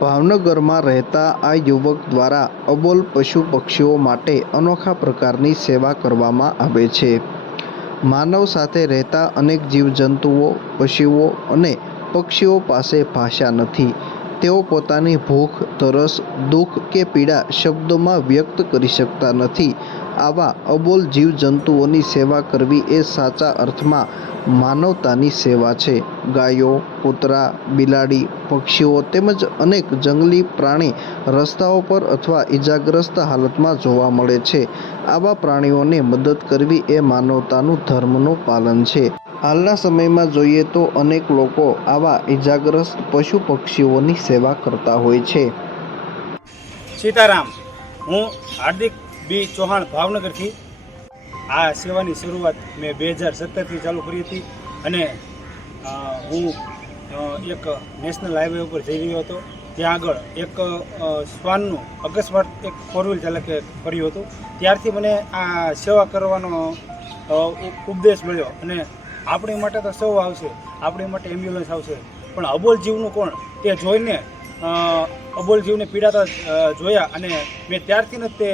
ભાવનગરમાં રહેતા આ યુવક દ્વારા અબોલ પશુ પક્ષીઓ માટે અનોખા પ્રકારની સેવા કરવામાં આવે છે। માનવ સાથે રહેતા અનેક જીવજંતુઓ, પશુઓ અને પક્ષીઓ પાસે ભાષા નથી। તેઓ પોતાની ભૂખ, તરસ, દુઃખ કે પીડા શબ્દોમાં વ્યક્ત કરી શકતા નથી। આવા અબોલ જીવજંતુઓની સેવા કરવી એ સાચા અર્થમાં માનવતાની સેવા છે। ગાયો, કૂતરા, બિલાડી, પક્ષીઓ તેમજ અનેક જંગલી પ્રાણી રસ્તાઓ પર અથવા ઇજાગ્રસ્ત હાલતમાં જોવા મળે છે। આવા પ્રાણીઓને મદદ કરવી એ માનવતાનું ધર્મનું પાલન છે। હાલના સમયમાં જોઈએ તો અનેક લોકો આવા ઇજાગ્રસ્ત પશુ પક્ષીઓની સેવા કરતા હોય છે। સીતારામ, હું હાર્દિક બી ચૌહાણ ભાવનગરથી આ સેવાની શરૂઆત મેં 2017થી ચાલુ કરી હતી અને હું એક નેશનલ હાઈવે ઉપર જઈ રહ્યો હતો। ત્યાં આગળ એક શ્વાનનું અકસ્માત એક 4 વ્હીલ ચાલકે કર્યું હતું। ત્યારથી મને આ સેવા કરવાનો ઉપદેશ મળ્યો અને આપણી માટે તો સૌ આવશે, આપણી માટે એમ્બ્યુલન્સ આવશે, પણ અબોલ જીવનું કોણ તે જોઈને અબોલ જીવને પીડાતા જોયા અને મેં ત્યારથી જ તે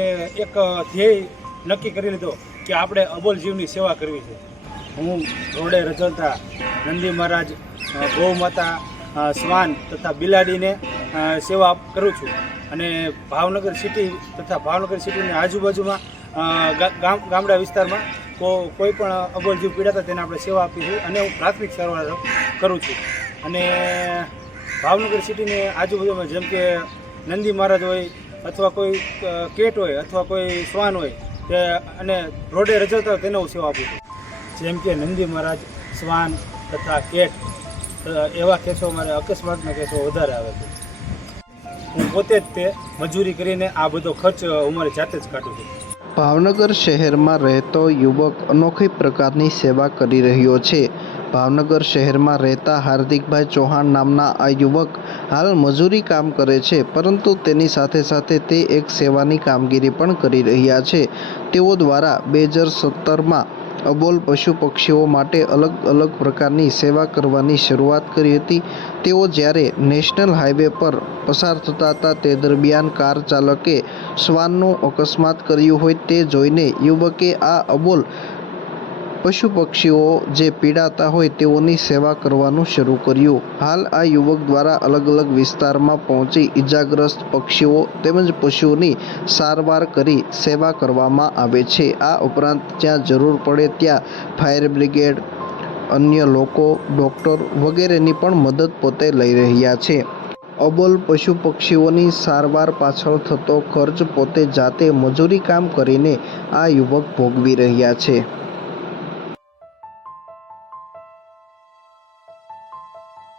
એક ધ્યેય નક્કી કરી લીધો કે આપણે અબોલ જીવની સેવા કરવી છે। હું રોડે રઝળતા નંદી મહારાજ, ગૌ માતા, શ્વાન તથા બિલાડીને સેવા કરું છું અને ભાવનગર સિટી તથા ભાવનગર સિટીની આજુબાજુમાં ગામડા વિસ્તારમાં કોઈ પણ અબોલ જીવ પીડાતા તેને આપણે સેવા આપી છે અને હું પ્રાથમિક સારવાર કરું છું। અને ભાવનગર સિટીની આજુબાજુમાં જેમ કે નંદી મહારાજ હોય અથવા કોઈ કેટ હોય અથવા કોઈ શ્વાન હોય તે અને રોડે રઝળતા હોય તેને હું સેવા આપું છું। જેમ કે નંદી મહારાજ, શ્વાન તથા કેટ એવા કેસો મારે અકસ્માતના કેસો વધારે આવે છે। હું પોતે જ તે મજૂરી કરીને આ બધો ખર્ચ હું મારી જાતે જ કાઢું છું। ભાવનગર શહેરમાં રહેતો યુવક અનોખી પ્રકારની સેવા કરી રહ્યો છે। ભાવનગર શહેરમાં રહેતા હાર્દિકભાઈ ચૌહાણ નામના આ યુવક હાલ મજૂરી કામ કરે છે, પરંતુ તેની સાથે સાથે તે એક સેવાની કામગીરી પણ કરી રહ્યા છે। તેઓ દ્વારા 2017માં અબોલ પશુ પક્ષીઓ માટે અલગ અલગ પ્રકારની સેવા કરવાની શરૂઆત કરી હતી। તેઓ જ્યારે નેશનલ હાઈવે પર પસાર થતા હતા તે દરમિયાન કાર ચાલકે શ્વાનનું અકસ્માત કર્યું હોય તે જોઈને યુવકે આ અબોલ પશુ પક્ષીઓ જે પીડાતા હોય તેઓની સેવા કરવાનું શરૂ કર્યું। હાલ આ યુવક દ્વારા અલગ અલગ વિસ્તારમાં પહોંચી ઇજાગ્રસ્ત પક્ષીઓ તેમજ પશુઓની સારવાર કરી સેવા કરવામાં આવે છે। આ ઉપરાંત જ્યાં જરૂર પડે ત્યાં ફાયર બ્રિગેડ, અન્ય લોકો, ડોક્ટર વગેરેની પણ મદદ પોતે લઈ રહ્યા છે। અબોલ પશુ પક્ષીઓની સારવાર પાછળ થતો ખર્ચ પોતે જાતે મજૂરી કામ કરીને આ યુવક ભોગવી રહ્યા છે।